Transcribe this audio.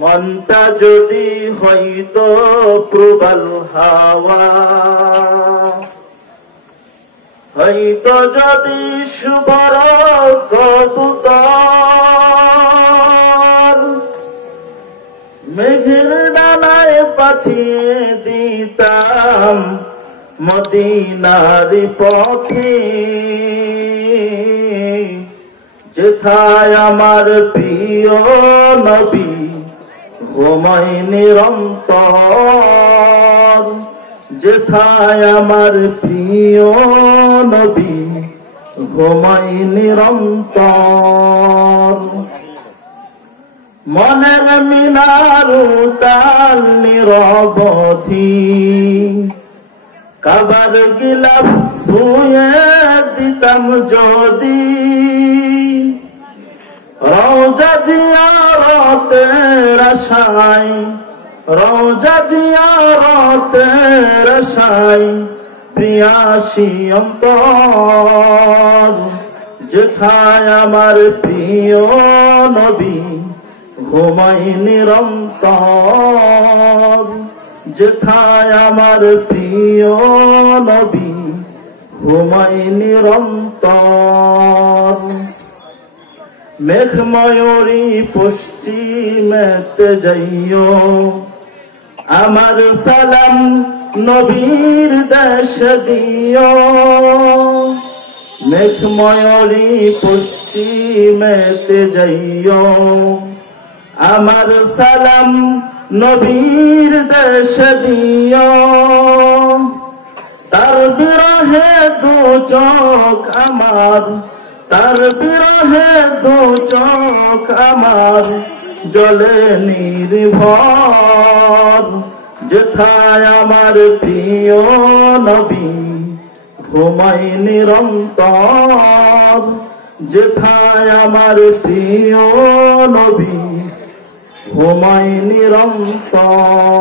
মনটা যদি হইতো প্রবল হাওয়া, হইতো যদি শুভর কবুতর, মেঘের ডানায় পাঠিয়ে দিতাম মদিনার পথে, যেথায় আমার প্রিয় নবী ঘুমায় নিরন্তর, যেথায় আমার প্রিয় নবী ঘুমায় নিরন্তর। মনের মিনার উতাল নিরবধি, কাবার গিলাফ ছুঁয়ে দিতাম যদি, রওজা জিয়ারতের আশায়, রওজা জিয়ারতের আশায় প্রিয়াসী অন্তর, যেথায় আমার প্রিয় নবী ঘুমায় নিরন্তর, যেথায় আমার প্রিয় নবী ঘুমায় নিরন্তর। মেঘময়ূরী পশ্চিমেতে যাইও, আমার সালাম নবীর দেশ দিও। মেঘময়ূরী পশ্চিমেতে যাইও, আমার সালাম নবীর দেশ দিও। তার বিরহে দু চোখ আমার, তার বিরহে দু চোখ আমার জলে নির্ভর, যেথায় আমার প্রিয় নবী ঘুমায় নিরন্তর, যেথায় আমার প্রিয় নবী ঘুমায় নিরন্তর।